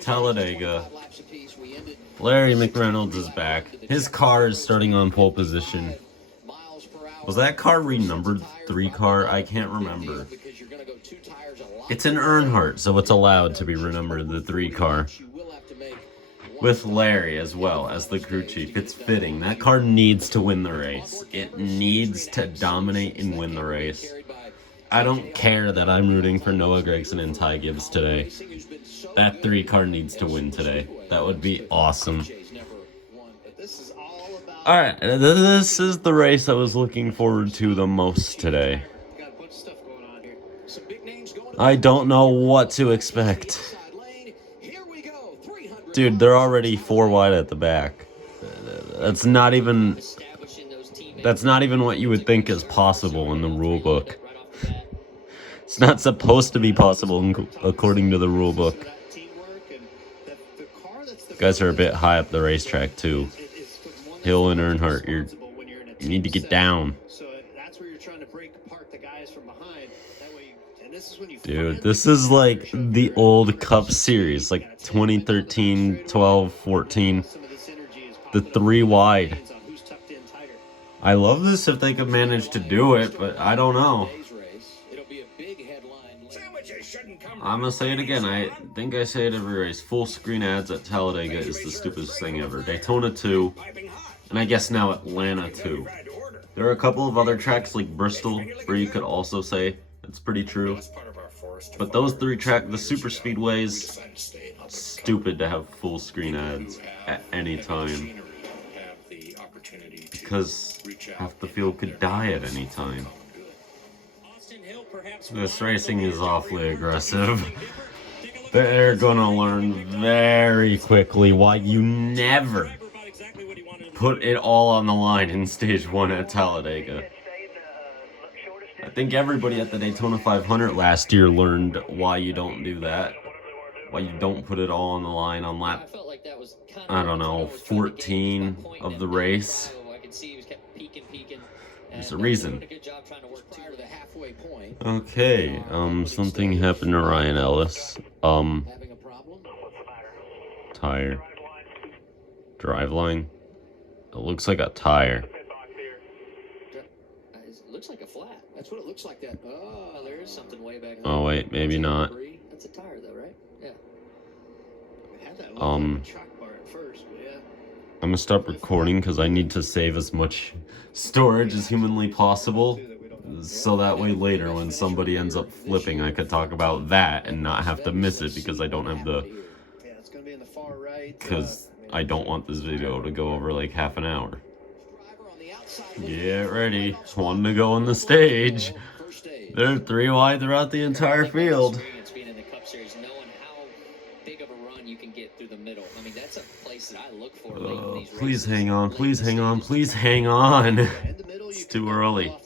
Talladega. Larry McReynolds is back. His car is starting on pole position. Was that car renumbered 3 car? I can't remember. It's an Earnhardt, so it's allowed to be renumbered the 3 car. With Larry as well as the crew chief. It's fitting. That car needs to win the race. It needs to dominate and win the race. I don't care that I'm rooting for Noah Gragson and Ty Gibbs today. That 3 car needs to win today. That would be awesome. Alright, this is the race I was looking forward to the most today. I don't know what to expect. Dude, they're already 4 wide at the back. That's not even what you would think is possible in the rule book. It's not supposed to be possible according to the rule book. Guys are a bit high up the racetrack too. Hill and Earnhardt, you need to get down. Dude, this is like the old Cup Series, like 2013, 12, 14. The 3 wide. I love this if they could manage to do it, but I don't know. I'm gonna say it again. I think I say it every race. Full screen ads at Talladega is the stupidest thing ever. Daytona 2, and I guess now Atlanta 2. There are a couple of other tracks like Bristol where you could also say it's pretty true. But those 3 tracks, the super speedways, stupid to have full screen ads at any time. Because half the field could die at any time. This racing is awfully aggressive. They're gonna learn very quickly why you never put it all on the line in stage 1 at Talladega. I think everybody at the Daytona 500 last year learned why you don't do that. Why you don't put it all on the line on lap, I don't know, 14 of the race. There's a reason. Okay, something happened to Ryan Ellis. Tire. Driveline. It looks like a tire. It looks like a flat. That's what it looks like. That. Oh, there is something way back there. Oh wait, maybe not. That's a tire though, right? Yeah. I'm gonna stop recording because I need to save as much storage as humanly possible, so that way later when somebody ends up flipping I could talk about that and not have to miss it because I don't have the, because I don't want this video to go over like half an hour. Get ready, one to go on the stage. They're 3 wide throughout the entire field. Please hang on, please hang on, please hang on. It's too early.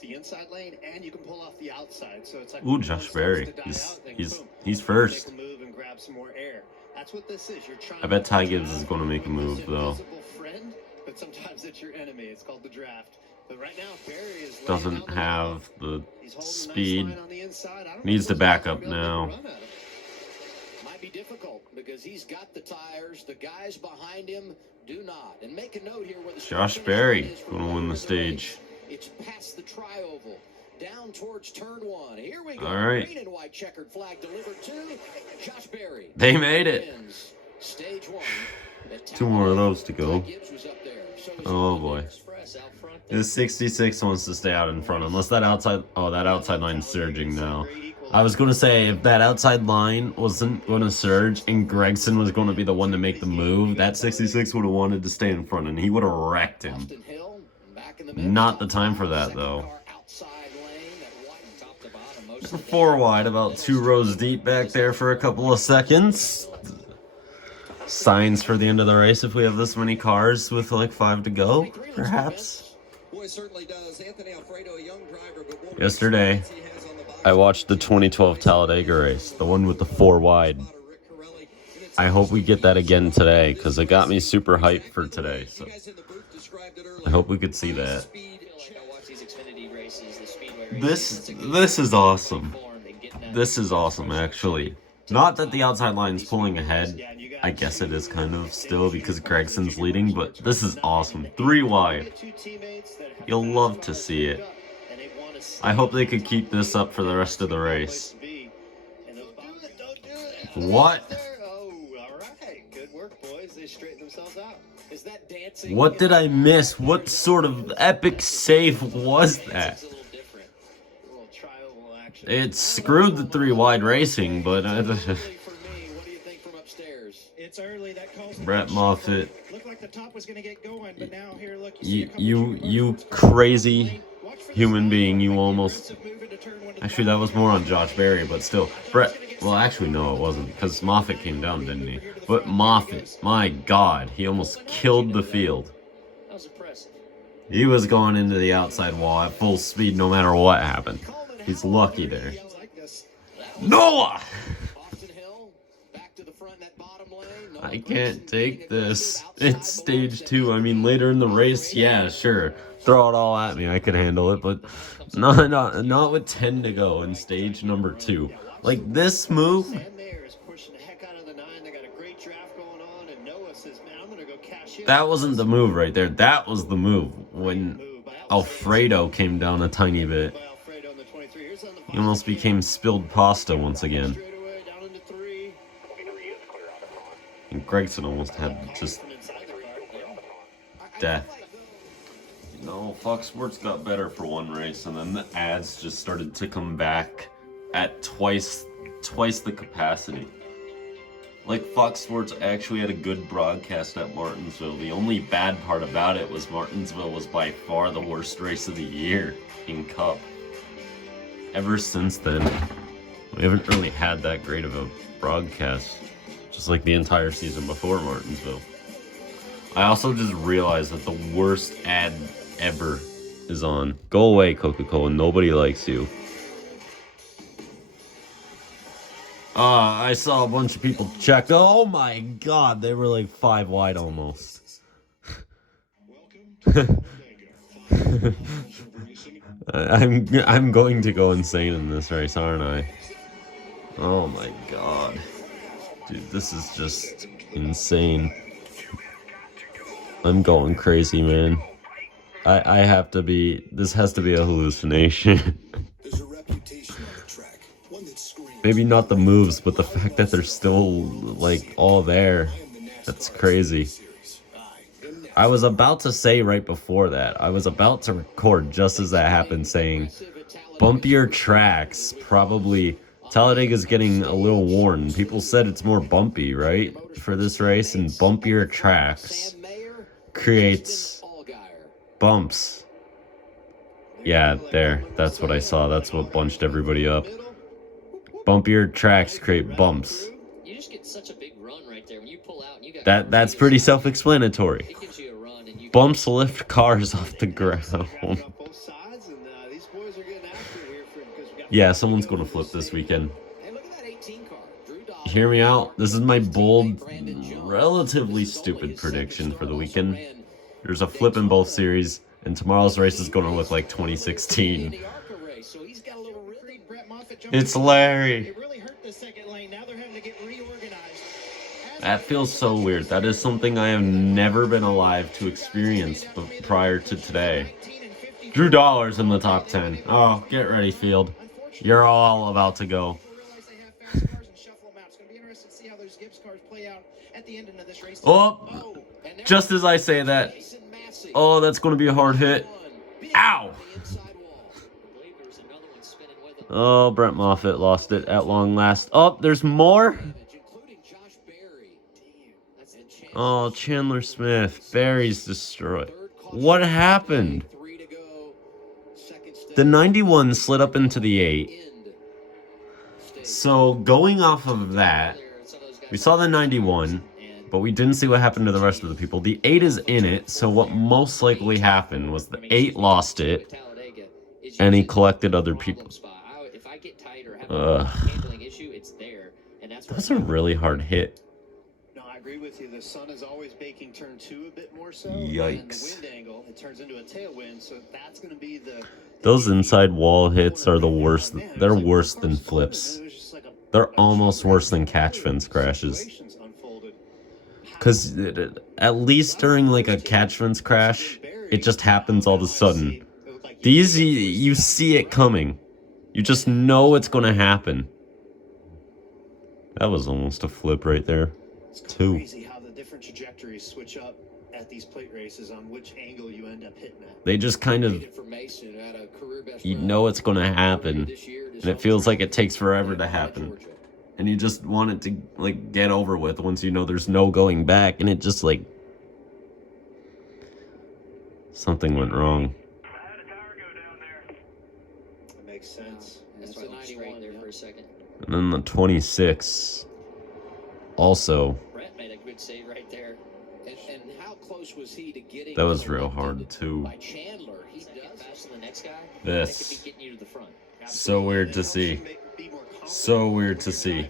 Ooh, Josh Berry. He's first. I bet Ty Gibbs is going to make a move though. Doesn't have the speed. Needs to back up now. Might be difficult because he's got the tires. The guys behind him do not. And make a note here where the Josh Berry going to win the stage. It's past the tri-oval, down towards turn 1. Here we go. All right. Green and white checkered flag delivered to Josh Berry. They made it. Stage 1. 2 more of those to go. Oh boy. This 66 wants to stay out in front unless that outside, oh, that outside line's surging now. I was going to say, if that outside line wasn't going to surge and Gragson was going to be the one to make the move, that 66 would have wanted to stay in front and he would have wrecked him. Not the time for that, though. 4 wide, about 2 rows deep back there for a couple of seconds. Signs for the end of the race if we have this many cars with like 5 to go, perhaps. Yesterday, I watched the 2012 Talladega race, the one with the 4 wide. I hope we get that again today, because it got me super hyped for today. So I hope we could see that. This is awesome. This is awesome, actually. Not that the outside line's pulling ahead. I guess it is kind of still because Gregson's leading, but this is awesome. 3 wide. You'll love to see it. I hope they could keep this up for the rest of the race. What? What did I miss? What sort of epic save was that? It screwed the 3 wide racing, but Brett Moffitt, you crazy human being, you almost... Actually, that was more on Josh Berry, but still. Brett, well, actually, no, it wasn't, because Moffitt came down, didn't he? But Moffitt, my God, he almost killed the field. He was going into the outside wall at full speed no matter what happened. He's lucky there. Noah! I can't take this. It's stage 2. I mean, later in the race, yeah, sure. Throw it all at me. I could handle it, but not with 10 to go in stage number 2. Like, this move... That wasn't the move right there. That was the move when Alfredo came down a tiny bit. He almost became spilled pasta once again. And Gregson almost had just death. No, Fox Sports got better for one race, and then the ads just started to come back at twice the capacity. Like, Fox Sports actually had a good broadcast at Martinsville. The only bad part about it was Martinsville was by far the worst race of the year in Cup. Ever since then, we haven't really had that great of a broadcast. Just like the entire season before Martinsville. I also just realized that the worst ad ever is on. Go away, Coca-Cola. Nobody likes you. I saw a bunch of people check. Oh my God, they were like 5 wide almost. I'm going to go insane in this race, aren't I? Oh my God. Dude, this is just insane. I'm going crazy, man. I have to be... This has to be a hallucination. Maybe not the moves, but the fact that they're still, like, all there. That's crazy. I was about to say right before that, I was about to record just as that happened saying, bumpier tracks, probably... Talladega's getting a little worn. People said it's more bumpy, right, for this race, and bumpier tracks creates bumps. Yeah, there. That's what I saw. That's what bunched everybody up. Bumpier tracks create bumps. That's pretty self-explanatory. Bumps lift cars off the ground. Yeah, someone's going to flip this weekend. Hear me out. This is my bold, relatively stupid prediction for the weekend. There's a flip in both series, and tomorrow's race is going to look like 2016. It's Larry. That feels so weird. That is something I have never been alive to experience prior to today. Drew Dollars in the top 10. Oh, get ready, field. You're all about to go. Oh, just as I say that. Oh, that's going to be a hard hit. Ow! Oh, Brent Moffitt lost it at long last. Oh, there's more? Oh, Chandler Smith. Barry's destroyed. What happened? The 91 slid up into the 8. So, going off of that, we saw the 91, but we didn't see what happened to the rest of the people. The 8 is in it, so what most likely happened was the 8 lost it, and he collected other people. That's a really hard hit. No, I agree with you. The sun is always baking turn 2 a bit more so. Yikes. And the wind angle, it turns into a tailwind, so that's going to be the... Those inside wall hits are the worst. They're worse than flips. They're almost worse than catch fence crashes. Because at least during like a catch fence crash, it just happens all of a sudden. These, you see it coming. You just know it's going to happen. That was almost a flip right there. It's 2. crazy how the different trajectories switch up at these plate races on which angle you end up hitting at. They just kind of, you know it's going to happen. And it feels like it takes forever to happen. And you just want it to, like, get over with once you know there's no going back. And it just, like, something went wrong. That makes sense. That's why I went straight there for a second. And then the 26 also. Brett made a good save right there. And how close was he to getting That was real hard, too. by Chandler? He does faster than the next guy. This. That could be getting you to the front. So weird to see. So weird to see.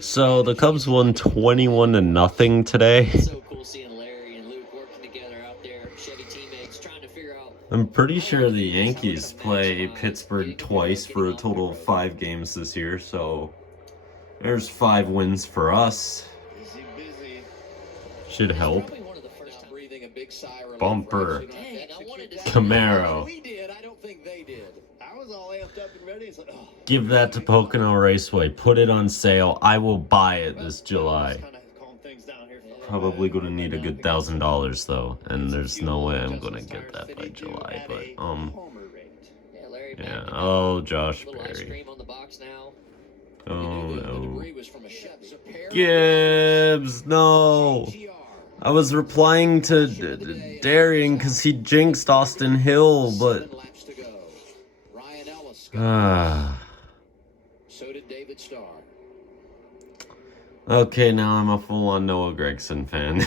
So the Cubs won 21-0 today. It's so cool seeing Larry and Luke working together out there, Chevy teammates, trying to figure out. I'm pretty sure the Yankees play Pittsburgh twice for a total of 5 games this year, so there's 5 wins for us. Should help. Bumper. Camaro. We did. I don't think they did. I was all amped up and ready. It's like, oh. Give that to Pocono Raceway. Put it on sale. I will buy it this July. Probably gonna need a good $1,000 though, and there's no way I'm gonna get that by July. But yeah. Oh, Josh Berry. Oh no. Gibbs, no. I was replying to Darian because he jinxed Austin Hill, but so did David Starr. Okay, now I'm a full-on Noah Gragson fan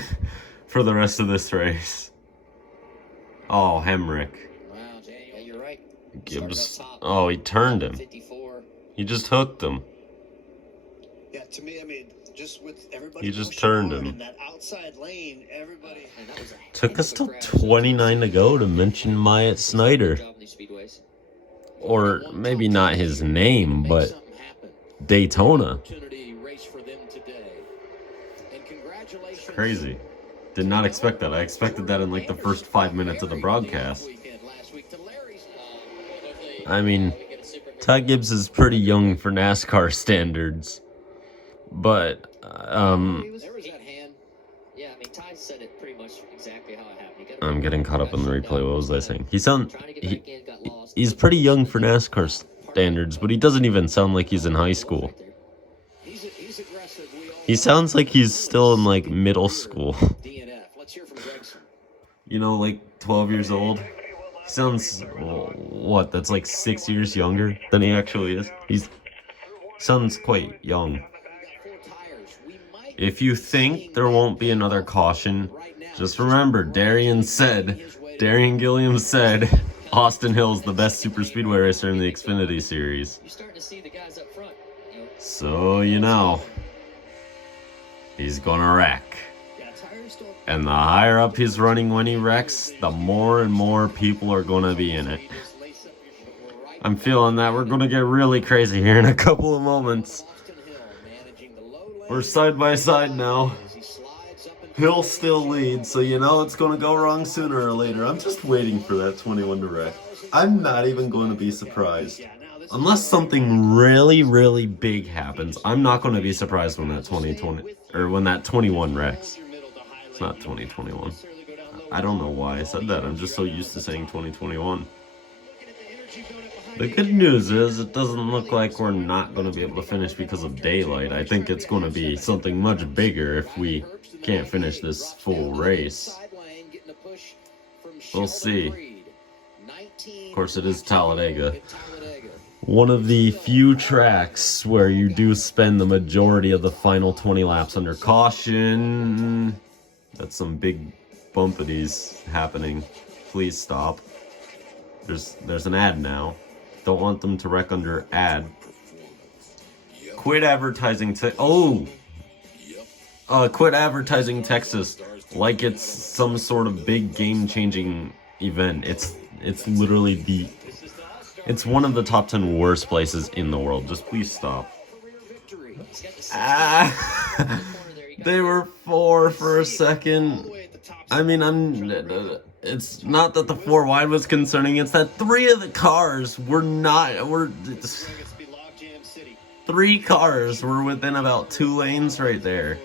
for the rest of this race. Oh, Hemrick. Wow, yeah, you're right. Gibbs. Oh, he turned him. He just hooked him. Yeah, to me, I mean, just with everybody. He just turned him. In that outside lane, everybody. Took us till 29 to go to mention Myatt Snyder. Or maybe not his name, but Daytona. Crazy. Did not expect that. I expected that in like the first 5 minutes of the broadcast. I mean, Ty Gibbs is pretty young for NASCAR standards. But, Yeah, I mean, Ty said it pretty much exactly how it happened. I'm getting caught up in the replay. What was I saying? He's pretty young for NASCAR standards, but he doesn't even sound like he's in high school. He sounds like he's still in like middle school. You know, like 12 years old. He sounds, what, that's like 6 years younger than he actually is. He sounds quite young. If you think there won't be another caution, just remember, Darian Gilliam said, Austin Hill's the best super speedway racer in the Xfinity series. So, you know, he's gonna wreck. And the higher up he's running when he wrecks, the more and more people are gonna be in it. I'm feeling that we're gonna get really crazy here in a couple of moments. We're side by side now. Hill still leads, so you know it's going to go wrong sooner or later. I'm just waiting for that 21 to wreck. I'm not even going to be surprised. Unless something really, really big happens, I'm not going to be surprised when that 21 wrecks. It's not 2021. I don't know why I said that. I'm just so used to saying 2021. The good news is it doesn't look like we're not going to be able to finish because of daylight. I think it's going to be something much bigger if we can't finish this full race. We'll see. Of course, it is Talladega. One of the few tracks where you do spend the majority of the final 20 laps under caution. That's some big bumpities happening. Please stop. There's an ad now. Don't want them to wreck under ad. Quit advertising quit advertising Texas like it's some sort of big game-changing event. It's literally It's one of the top 10 worst places in the world. Just please stop. Ah, they were 4 for a second. I mean, it's not that the 4 wide was concerning. It's that 3 of the cars were not. 3 cars were within about 2 lanes right there.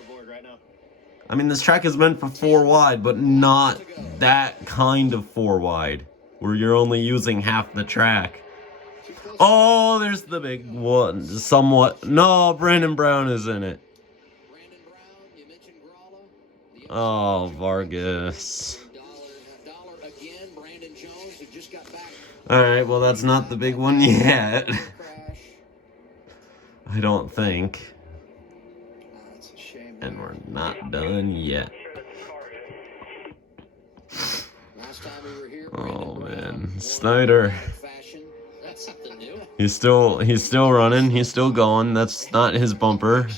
I mean, this track is meant for 4 wide, but not that kind of 4 wide, where you're only using half the track. Oh, there's the big one. Somewhat. No, Brandon Brown is in it. Oh, Vargas. Alright, well, that's not the big one yet. I don't think. And we're not done yet. Oh, man. Snyder. He's still running. He's still going. That's not his bumper.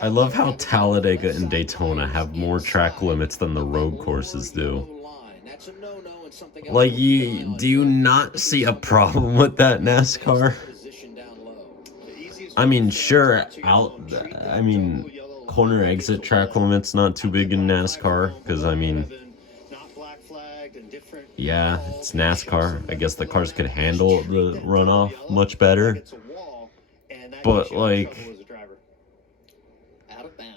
I love how Talladega and Daytona have more track limits than the road courses do. Like, do you not see a problem with that, NASCAR? I mean, sure, corner exit track limit's not too big in NASCAR, because, I mean, yeah, it's NASCAR. I guess the cars could handle the runoff much better. But, like,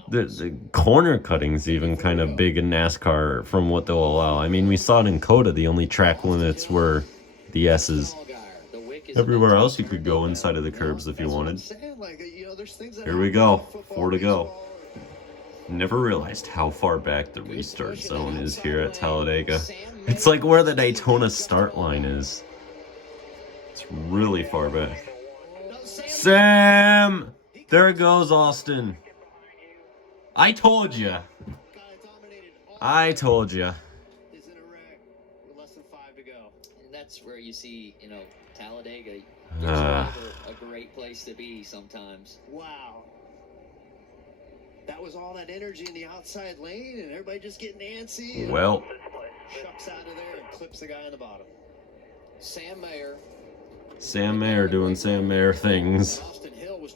the corner cutting's even kind of big in NASCAR from what they'll allow. I mean, we saw it in COTA. The only track limits were the S's. Everywhere else you could go inside of the curbs if you wanted. Here we go. 4 to go. Never realized how far back the restart zone is here at Talladega. It's like where the Daytona start line is. It's really far back. Sam! There it goes, Austin. I told you. I told you. And that's where you see, Talladega. It's a great place to be sometimes. Wow. That was all that energy in the outside lane, and everybody just getting antsy. Well. Shucks out of there and clips the guy in the bottom. Sam Mayer. Sam Mayer doing Sam Mayer things.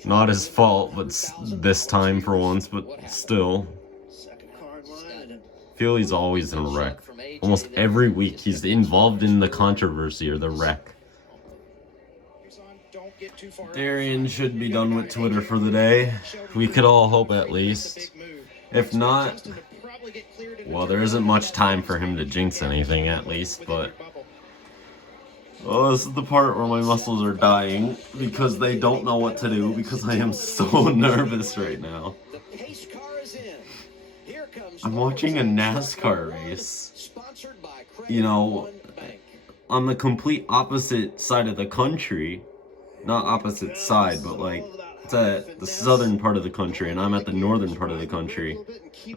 Not his fault, but this time for once, but still. I feel he's always in a wreck. Almost every week he's involved in the controversy or the wreck. Darian should be done with Twitter for the day. We could all hope at least. If not, well, there isn't much time for him to jinx anything at least, but... Oh, this is the part where my muscles are dying because they don't know what to do because I am so nervous right now. I'm watching a NASCAR race, on the complete opposite side of the country. Not opposite side, but like, it's at the southern part of the country, and I'm at the northern part of the country.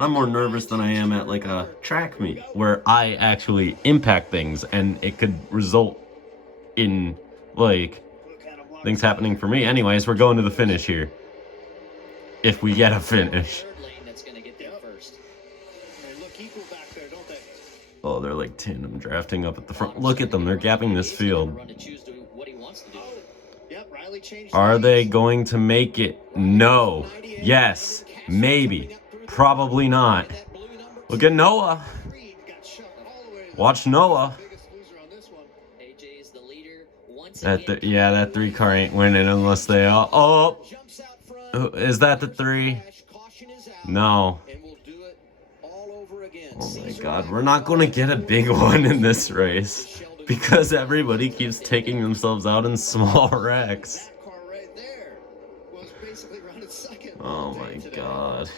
I'm more nervous than I am at like a track meet, where I actually impact things, and it could result in, like, things happening for me. Anyways, we're going to the finish here. If we get a finish. Oh, they're like tandem drafting up at the front. Look at them, they're gapping this field. Are they going to make it? No. Yes. Maybe. Probably not. Look at Noah. Watch Noah. That 3 car ain't winning unless they are. Oh, is that the 3? No. Oh my God, we're not going to get a big one in this race because everybody keeps taking themselves out in small wrecks. Oh my God.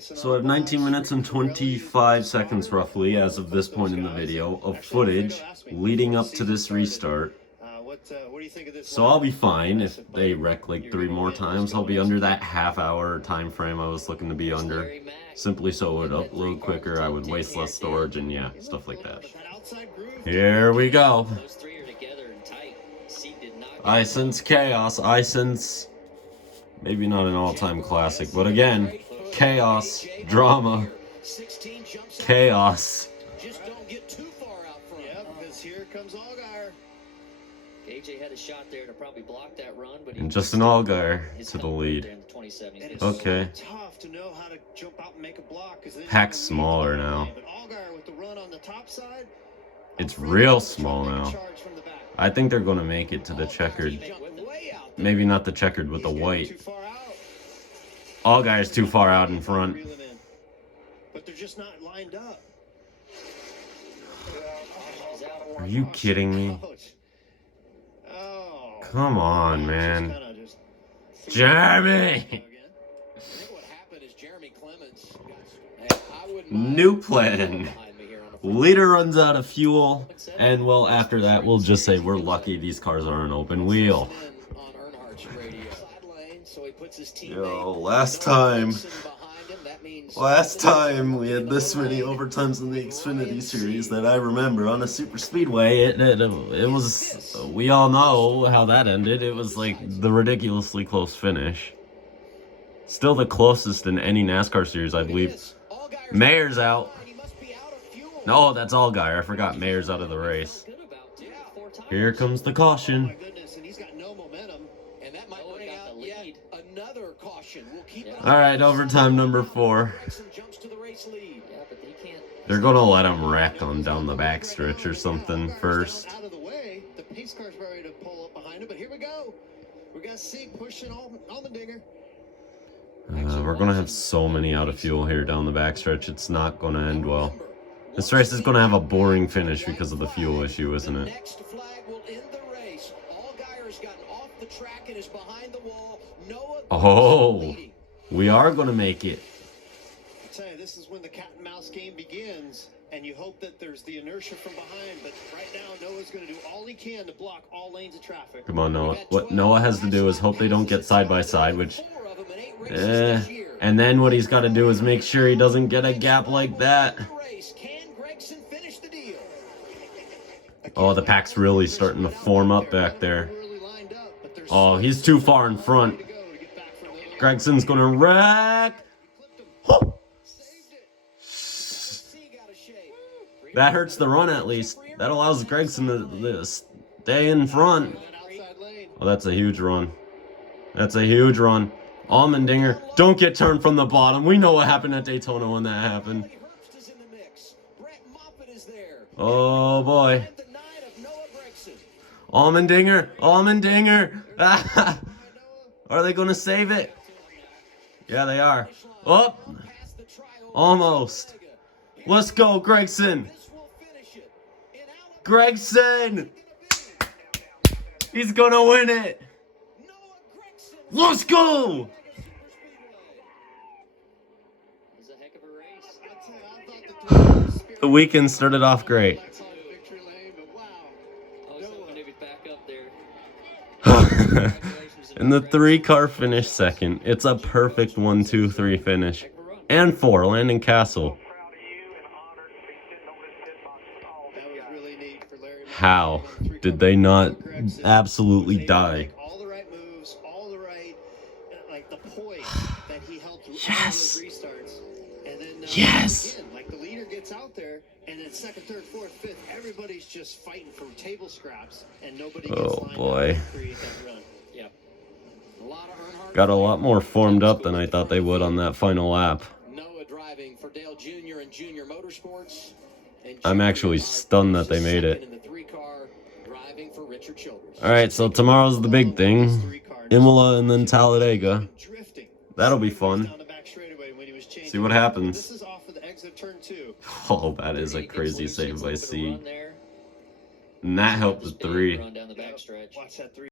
So I have 19 minutes and 25 seconds roughly as of this point in the video of footage leading up to this restart. So I'll be fine if they wreck like 3 more times. I'll be under that half-hour time frame I was looking to be under. Simply so it would upload quicker, I would waste less storage, and yeah, stuff like that. Here we go. I sense chaos. I sense maybe not an all-time classic, but again, chaos, drama, 16 jumps in. Chaos. Just don't get too far out front. Yep, because here comes Allgaier. AJ had a shot there to probably block that run, but And Justin Allgaier to the lead. And it's Okay. so tough to know how to jump out and make a block. 'Cause then Pack's you can lead smaller the now. lane. But Allgaier with the run on the top side. It's Alfredo real trying to small make a now. charge from the back. I think they're going to make it to the checkered. Jumped way out there. Maybe not the checkered with the He's getting white. too far out. Allgaier's too far out in front. Reeling in. But they're just not lined up. Are you kidding me? Ouch. Oh. Come on, Just man. kinda just threw Jeremy! it again. I think what happened is Jeremy Clements got, I wouldn't mind New plan. behind me here on the front. Leader runs out of fuel. And, well, after that, we'll just say we're lucky these cars are an open wheel. On Earnhardt's radio. Side lane, so he puts his teammate Yo, last Noah time Wilson behind him. That means we had this many overtimes in the Xfinity series that I remember on a super speedway. It was, we all know how that ended. It was like the ridiculously close finish. Still the closest in any NASCAR series, I believe. Mayer's out. He must be out of fuel. No, that's Allgaier. I forgot Mayer's out of the race. Good about two, 4 times. Here comes the Oh my caution. goodness, and he's got no momentum. And that might Noah bring got out the yet lead. another caution. We'll keep it All right, overtime number 4. Gregson jumps to the race lead. Yeah, but he can't. They're gonna let him wreck on down the backstretch or something Allgaier's first. Out of the way. The pace car's ready to pull up behind him, but here we go. We got Sieg pushing Allmendinger. We're gonna have so many out of fuel here down the backstretch. It's not gonna end well. This race is gonna have a boring finish because of the fuel issue, isn't it? Next flag will end the race. Allgaier has gotten off the track and is behind the wall. Noah Oh, leading. we are gonna make it. I tell you, this is when the cat and mouse game begins, and you hope that there's the inertia from behind. But right now, Noah's going to do all he can to block all lanes of traffic. Come on, Noah. What Noah has to do is hope they don't get side by side, which, and then what he's got to do is make sure he doesn't get a gap like that. Can Gregson finish the deal? Oh, the pack's really starting to form up back there. Oh, he's too far in front. Gregson's gonna wreck. Oh, that hurts the run at least. That allows Gregson to stay in front. Oh, that's a huge run. That's a huge run. Allmendinger, don't get turned from the bottom. We know what happened at Daytona when that happened. Oh boy. Allmendinger, Allmendinger. Are they gonna save it? Yeah, they are. Oh, almost. Let's go, Gregson. Gregson. He's gonna win it. Let's go. It was a heck of a race. The weekend started off great. Oh, so maybe back up there. And the 3-car finished second. It's a perfect 1, 2, 3 finish. And 4, Landon Castle. How did they not absolutely die? All the right moves, all the right, like the poise that he held through all Yes. those restarts. And then Yes. again, like the leader gets out there, and then second, third, fourth, fifth, everybody's just fighting for table scraps, and nobody gets Oh, lined boy. up to create that run. Yeah. Got a lot more formed up than I thought they would on that final lap. Noah driving for Dale Jr. and Junior Motorsports. And I'm actually stunned that they made it. in the 3-car, driving for Richard Childress. Alright, so tomorrow's the big thing. Imola and then Talladega. Drifting. That'll be fun. Down the back straightaway when he was changing. See what This happens. is off of the exit turn 2. Oh, that is a crazy save by C. And that helped the 3. Run down the backstretch. Watch that 3.